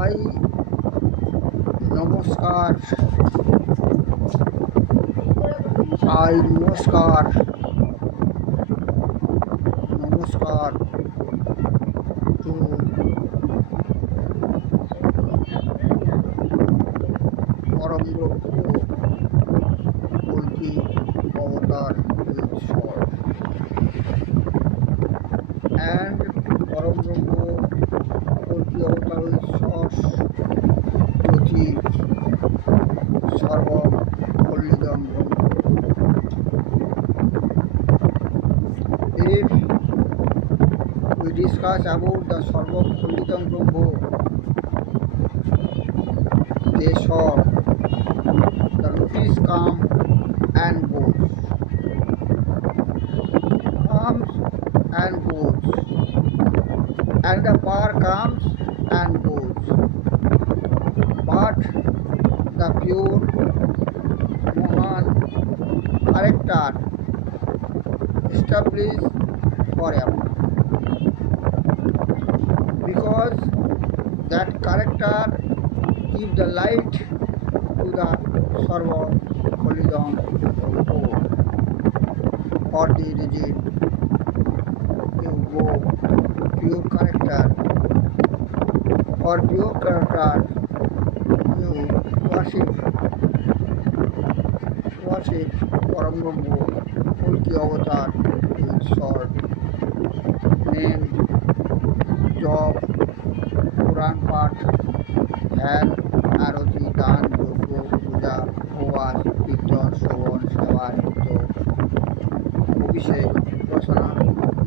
I নমস্কার I নমস্কার নমস্কার টু পরম কল্কি অবতার ঈশ্বর and পরম কল্কি অবতার ঈশ্বর জ্যোতি সর্ব কল্লিদম If we discuss about the Sarva Khalidam Brahma, they saw the rupees come and goes, comes and goes, and the power comes and goes, but the pure Mohan character established forever, because that character gives the light to the Sarva Khalidam or the rigid you go pure character or pure character you worship Param Brahma Khalki Avatar with sword name job Quran পাঠ ধ্যান আরতি দান যজ্ঞ পূজা উপবাস কীর্তন শ্রবণ সেবা নিত্য অভিষেক উপাসনা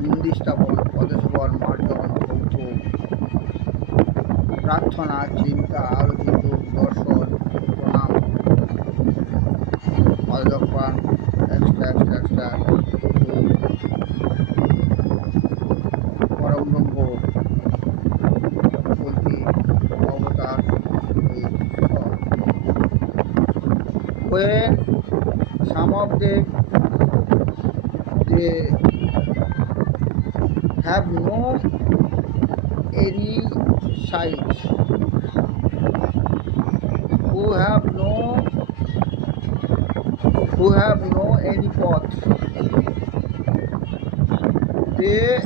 মন্দির পদস্পন মার্জন ভক্ত প্রার্থনা চিন্তা আরতি যোগ দর্শন প্রণাম অযজ্ঞান এক্সট্রা পরম ব্রহ্ম কল্কি অবতার when some of them they have no any sight, who have no any path, they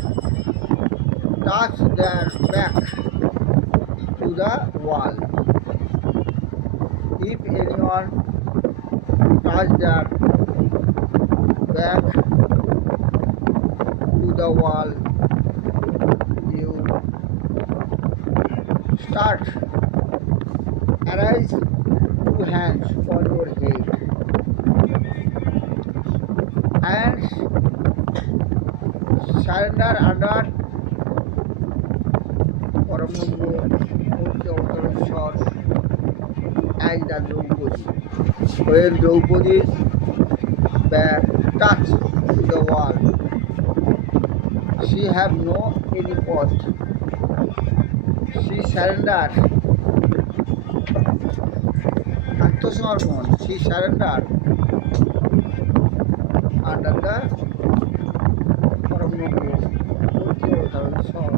touch their back to the wall. If anyone touch their back to the wall, you start arise two hands on your head and surrender under Param Brahma Khalki Avatar Ishwar as the Draupadi. When Draupadi's back touch the wall, she have no any path. She surrendered. Atmasamarpan. She surrendered under the Param Brahma Khalki Avatar Ishwar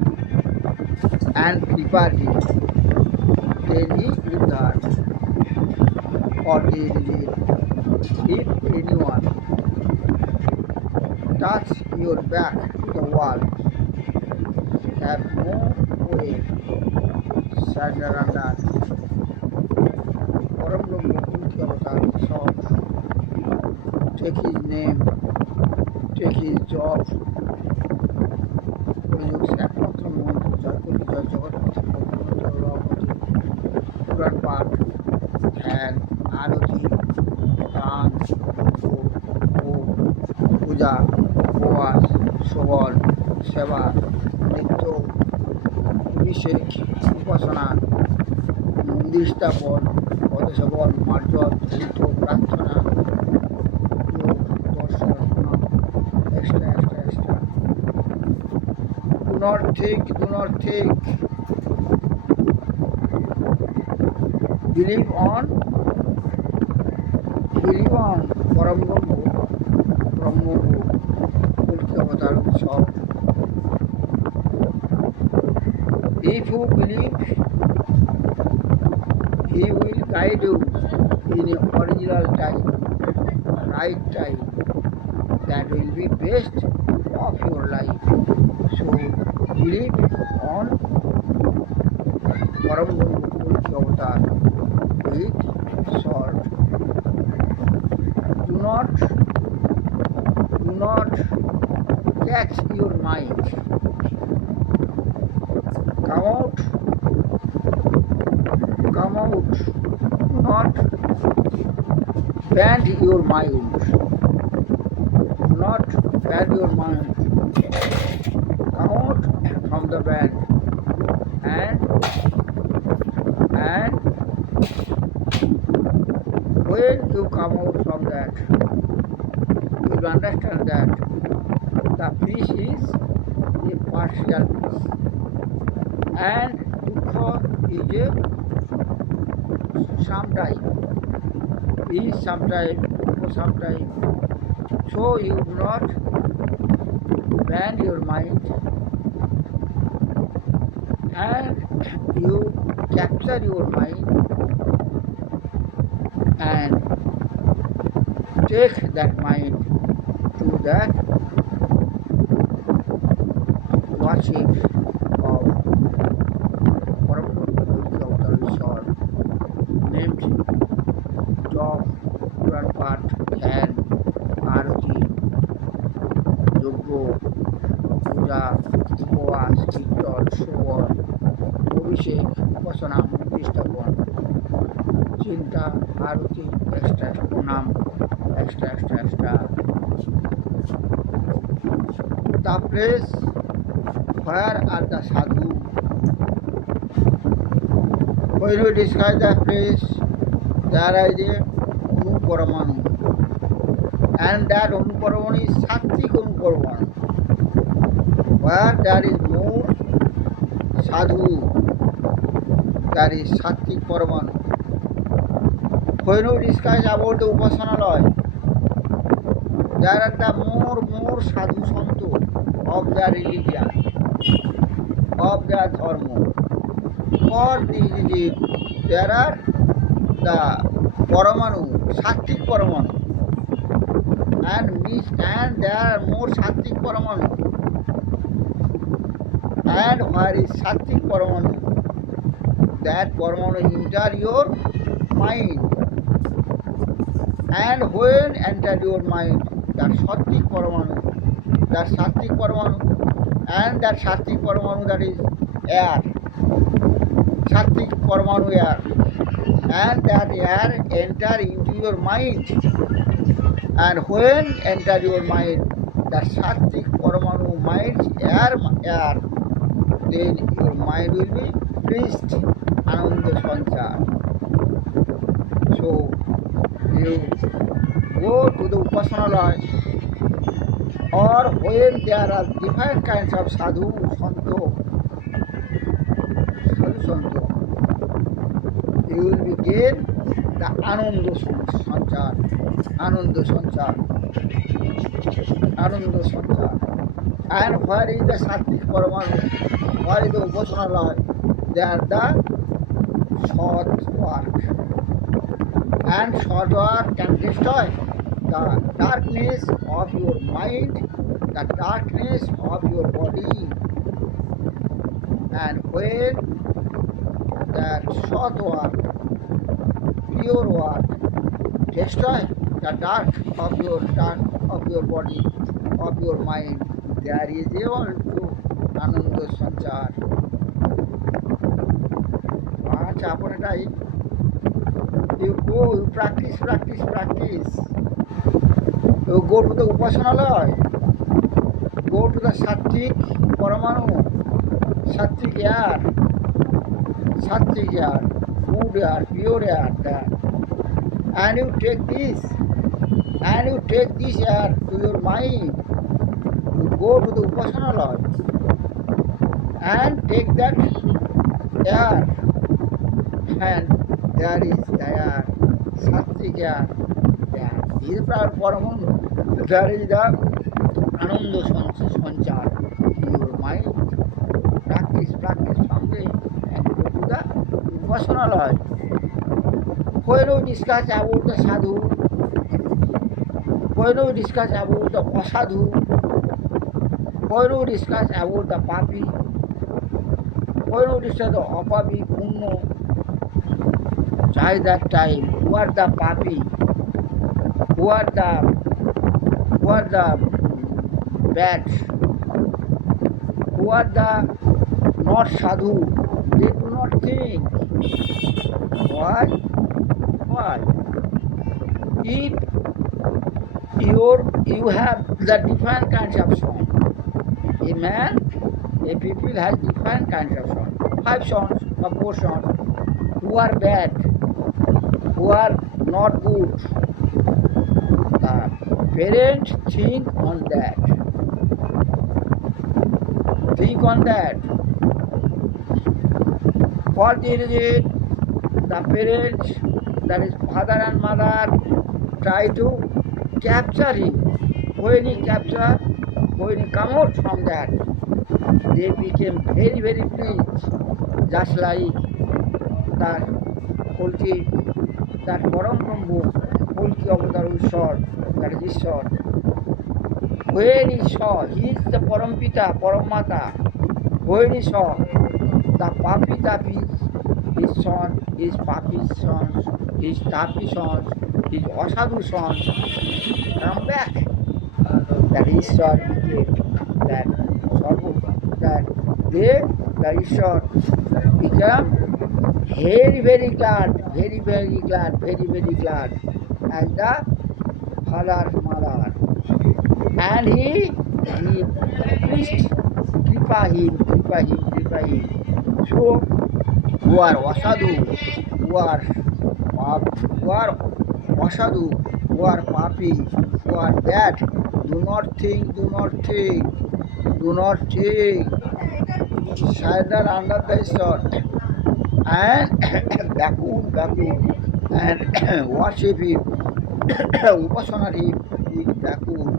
and prepare him. Then he uddhar or the relief. If anyone touch your back to the wall, have no way, surrender under Param Brahma Khalki Avatar Ishwar. Take his name, take his job, প্রয়োগ একমাত্র মন্ত্র জয় করি জয় সেবন, সেবা, নিত্য অভিষেক, উপাসনা, মন্দির স্থাপন, পদসেবন, মার্জন, তীর্থ, প্রার্থনা, যোগ, দর্শন, extra extra extra. Do not think, believe on পরম ব্রহ্ম কল্কি অবতার উৎসব। If you believe, he will guide you in a original time, right time, that will be best of your life. So believe on Param Guru Avatar with salt. Do not catch your mind. Come out. Do not bend your mind. Do not bend your mind. Come out from the band and when you come out from that, you will understand that the peace is a partial peace and dukkha is a sometime, is sometime, for sometime. So you do not bend your mind and you capture your mind and take that mind to that worship of Param Guru Avatar named Jop, Puran Path, Dhyan, Arati, Yogya, Puja, উপবাস, কীর্তন, শ্রবণ, অভিষেক, উপাসনা, মন্দির স্থাপন, চিন্তা, আরতি, extra প্রণাম, extra extra extra. The place where are the sadhu? When we describe the place, there is a Anuparamanu, and that Anuparamanu is Sattvic Anuparamanu. Where there is more sadhu, that is Sattvic Paramanu. When we discuss about the Upasanalaya, there are the more sadhu santo of their religion, of their dharma. For this religion, there are the Paramanu, Sattvic Paramanu, and there are more Sattvic Paramanu. And where is Sattvic Paramanu? That Paramanu enter your mind. And when enter your mind, that Sattvic Paramanu, and that Sattvic Paramanu, that is air, Sattvic Paramanu air, and that air enter into your mind. And when enter your mind, that Sattvic Paramanu mind air, then your mind will be pleased, Ananda Sanchar. So you go to the Upasanalaya, or when there are different kinds of sadhu santo, you will begin the Ananda Sanchar. And where is the Sattvic Paramanu? Where is the Upasanalaya? They are the short work. And short work can destroy the darkness of your mind, the darkness of your body. And when that short work, pure work, destroy the dark of your body, of your mind, there is able to Ananda Sanchar. আচ্ছা আপন এটাই you go, you practice. You go to the Upasanalaya go to the Sattvic Paramanu, Sattvic air, Sattvic air, good air, pure air, that. And you take this, and you take this air to your mind. You go to the Upasanalaya and take that air, and there is the air, Sattvic air. Yeah. This is Paramanu. There is the Ananda Sanchar in your mind. Practice someday and go to the Upasanalaya. When we discuss about the sadhu, when we discuss about the asadhu, when we discuss about the papi, when we discuss the apapi, punno, by that time, who are the papi, who are the bad, who are the not sadhu, they do not think. Why? Why? If you have the different kinds of sons. A man, a people has different kinds of sons. 5 sons or 4 sons who are bad, who are not good. The parents think on that. Think on that. What is it? The parents, that is father and mother, try to capture him. When he come out from that, they became very, very pleased. Just like that Kolki, that Param Brahma, Kolki Avatar Ishwar, that is Ishwar. When he saw, he is the Parampita, Paramata. When he saw the Papi Tapis, his son, his Papi's sons, his Tapi sons, his Asadu sons, come back. That Ishwar became that Sarva, that they, the Ishwar, become very, very glad, very, very glad, very, very glad. And the father, mother. And he pleased, kripa him. So, who are Asadu, who are Asadu, who are Papi, who are bad, do not think. Sadar under the sword and Bakun, and worship him, Upasana him with Bakun.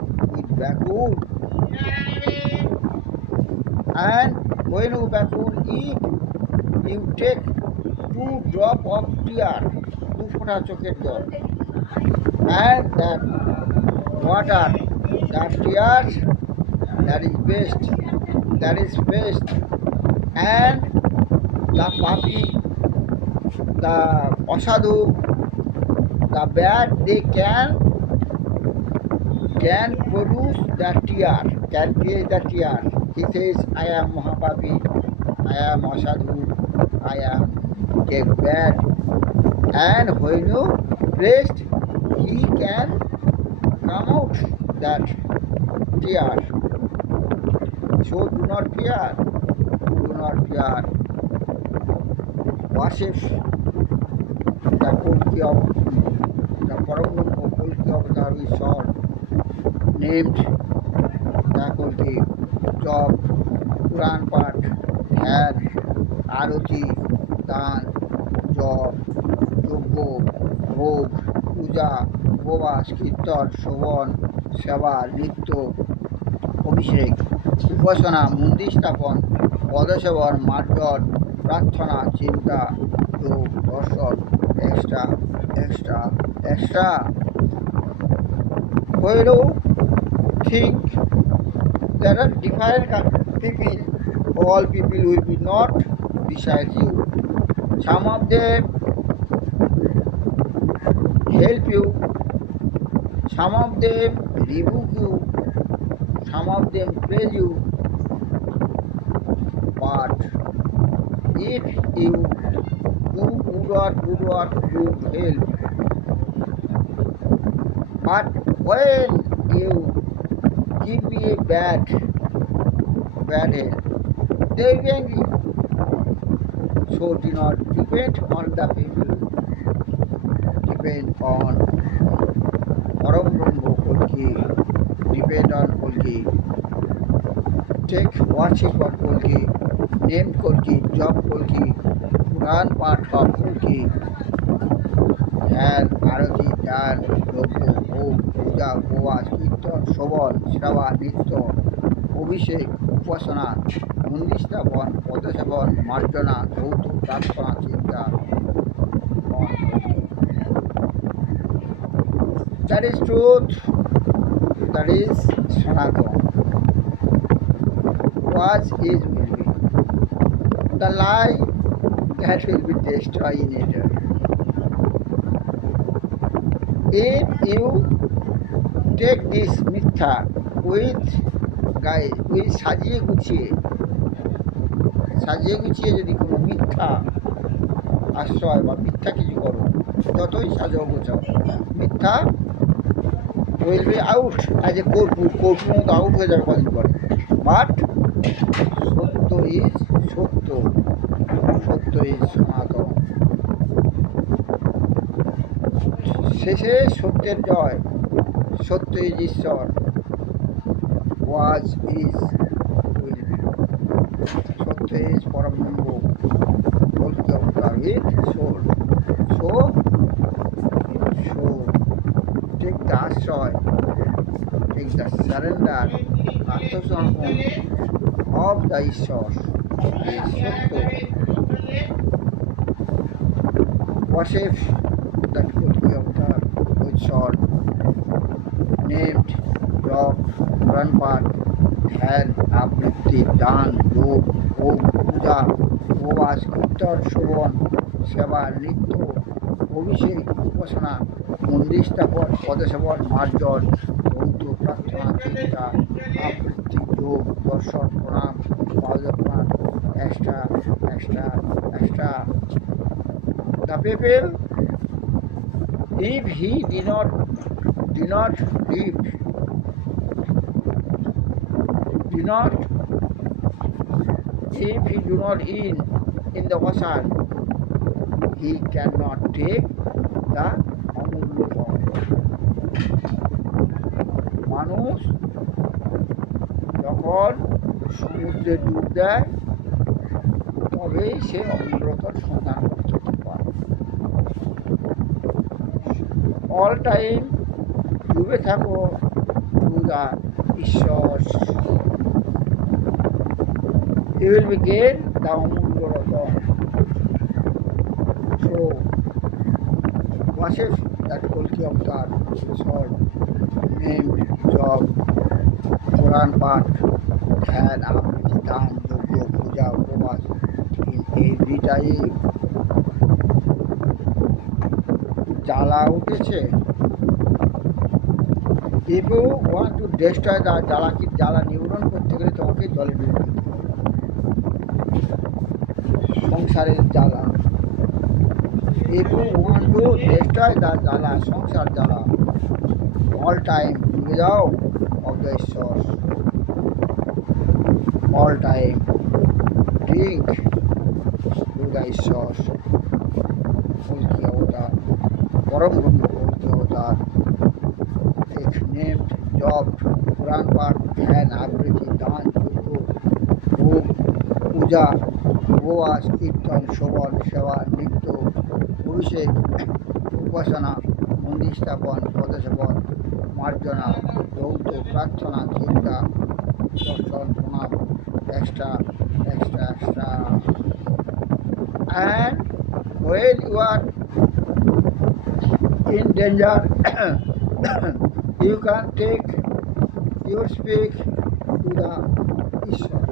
And when you Bakun eat, you take 2 drops of tear, 2 fota choket jol, and that water, that tears, that is best. And the papi, the asadu, the bad, they can produce the tear, can create the tear. He says, I am Mahapapi, I am asadu, I am bad. And when you rest, he can come out that tear. So do not fear. Worship the Kolki of the Parambrahma Kolki Avatar Ishwar, named the Kolki, Jop, Quran Path, Dhyan, Arati, Dan, Jop, Yogyo, Bhog, Puja, Bovas, Kirtan, Shravan, Seva, Nitya, অভিষেক, উপাসনা, মন্দির স্থাপন, পদসেবন, মার্জন, প্রার্থনা, চিন্তা, যোগ, দর্শন, extra. When you think there are different people, all people will be not beside you. Some of them help you, some of them rebuke you, some of them praise you, but if you do good work, good help. But when you give me a bad, bad health, they will be angry. So do not depend on the people, depend on Param Brahma Kolki, depend on Kolki, take worship of Kolki, name Kolki, job Kolki, Puran part of Kolki, ধ্যান আরতি দান যজ্ঞ home পূজা উপবাস কীর্তন শ্রবণ সেবা নৃত্য অভিষেক উপাসনা মন্দিস্থাপন পদসেবন মার্জনা যৌথ প্রার্থনা চিন্তা that is truth, that is সনাতন, was is will be. The lie that will be destroyed. If you take this মিথ্যা with সাজিয়ে গুছিয়ে যদি কোনো মিথ্যা আশ্রয় বা মিথ্যা কিছু করো, যতই সাজাও গোছাও, মিথ্যা will be out as a কর্পূর মতো আউট হয়ে যাবে কদিন পরে। বাট সত্য ইজ সত্য, সত্য ইজ সনাতন। শেষে সত্যের জয়, সত্য ইজ ঈশ্বর, ওয়াজ ইজ উইল বি, সত্য ইজ পরম ব্রহ্ম, কল্কি avatar with soul. So take the আশ্রয়, টেক দ্য সারেন্ডার, আত্মসমর্পণ of the ঈশ্বর is সত্য। Worship that Kolki avatar with sword, named job, Quran পাঠ, ধ্যান আবৃত্তি দান যোগ হোম পূজা উপবাস কীর্তন শ্রবণ সেবা নৃত্য অভিষেক উপাসনা মন্দির স্থাপন পদসেবন মার্জন যৌথ প্রার্থনা চিন্তা আবৃত্তি যোগ দর্শন প্রণাম পাদপ্রাণ extra. The people, if he did not live, if he do not in the ocean, he cannot take the অমূল্য ফল। মানুষ যখন সমুদ্রে ডুব দেয় তবেই সে অমূল্যতার সন্ধান করতে পারে। অল টাইম ডুবে থাকো to the Ishwar, you will be get the অমূল্য রতন। So worship that Kolki avatar, sword, named job, Quran পাঠ, ধ্যান আবৃত্তি দান যজ্ঞ পূজা উপবাস in every time। জ্বালা উঠেছে, if you want to destroy the জ্বালা নিবারণ করতে গেলে তোমাকে জলে ডুবে দিতে হবে। সংসারের জ্বালা, if you want to destroy the জ্বালা সংসার জ্বালা, all time ডুবে যাও of the ঈশ্বর, all time drink to the ঈশ্বর। কল্কি অবতার পরম ব্রহ্ম কল্কি অবতার, এক নেমড জব পুরাণ পাঠ ধ্যান আবৃত্তি দান যজ্ঞ হোম পূজা উপবাস কীর্তন শ্রবণ সেবা নৃত্য অভিষেক উপাসনা মন্দির স্থাপন পদসেবন মার্জনা যৌথ প্রার্থনা চিন্তা দর্শন প্রণাম extra. And when you are in danger, you can take your speak to the ঈশ্বর।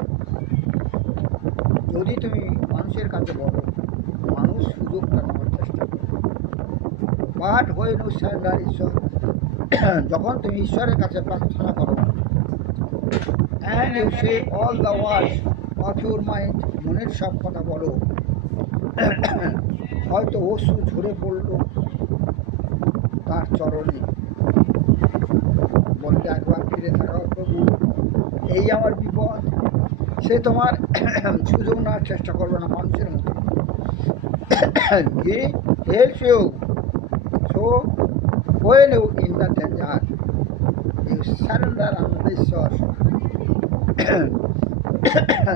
যদি তুমি মানুষের কাছে বলো, মানুষ সুযোগটা নেওয়ার চেষ্টা করে। বাট when you surrender ঈশ্বর, যখন তুমি ঈশ্বরের কাছে প্রার্থনা করো, and you say all the words of your mind, মনের সব কথা বলো, হয়তো অশ্রু ঝরে পড়লো তার চরণে, বলতে একবার ফিরে থাকাও প্রভু, এই আমার বিপদ, সে তোমার সুযোগ নেওয়ার চেষ্টা করবে না মানুষের মতো। He helps you, so when you in the danger you surrender under the source.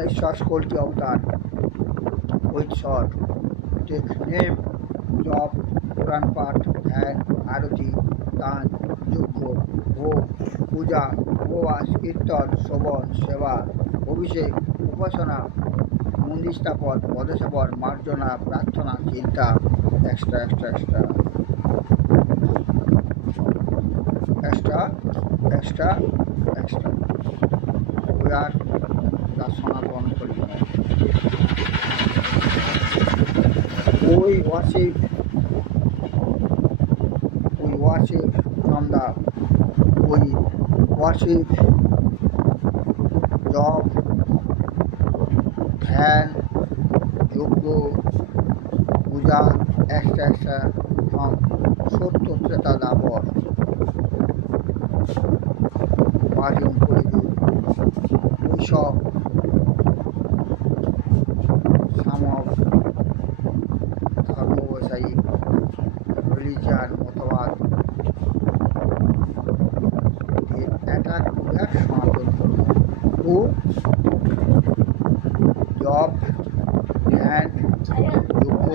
ঈশ্বর কলকি অবতার উইথ শট টেক নেম, জপ, কোরআন পাঠ, ধ্যান, আরতি, দান, যজ্ঞ, ভোগ, পূজা, উপবাস, কীর্তন, শ্রবণ, সেবা, অভিষেক, উপাসনা, মন্দির স্থাপন, পদসেবন, মার্জনা, প্রার্থনা, চিন্তা, extra extra extra extra extra extra we are the Sanatana Paripurna. We worship from the we worship job, ধ্যান, যজ্ঞ, পূজা, extra extra from সত্য ত্রেতা দাপর পাঠন কলিযুগ ওইসব সামক ধর্ম ব্যবসায়িক রিলিজিয়ান মতবাদ অ্যাটাক করে সনাতন ধর্ম ও জপ, ধ্যান, যজ্ঞ,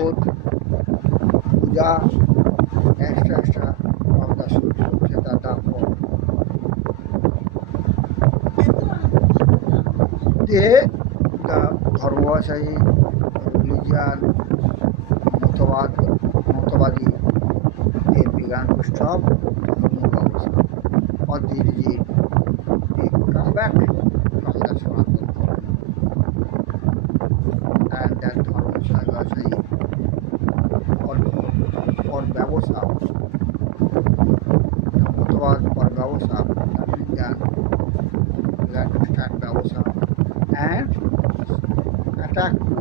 পূজা, এক্সট্রা এক্সট্রা আমরা সেটা তারপর দিয়ে ধর্মবাসায়ী রিলিজিয়ান মতবাদী এর বিজ্ঞান সব ধর্ম ব্যবস্থা or the regime, they come back from the Sanatana and that dharma sai or ব্যবসা মতবাদ or ব্যবসা religion start ব্যবসা and attack to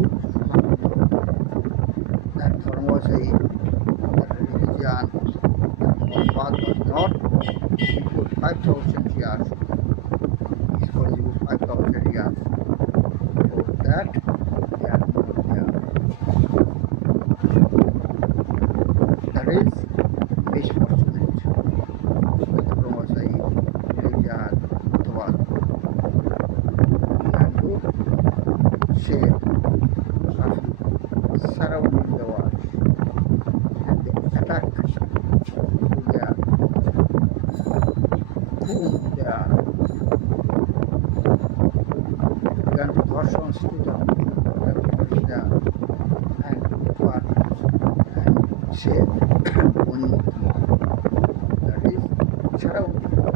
that dharma sai that religion motobad was not before 5,000 years. It's going to be 5,000 years. For that, they are not there. That is misfortunate. With Brahmasai, religion, motobad. We have to share surrounding the world and they attack to their whom they are began to ধর্ষণ student there and what and share uন্মুক্ত that is surrounding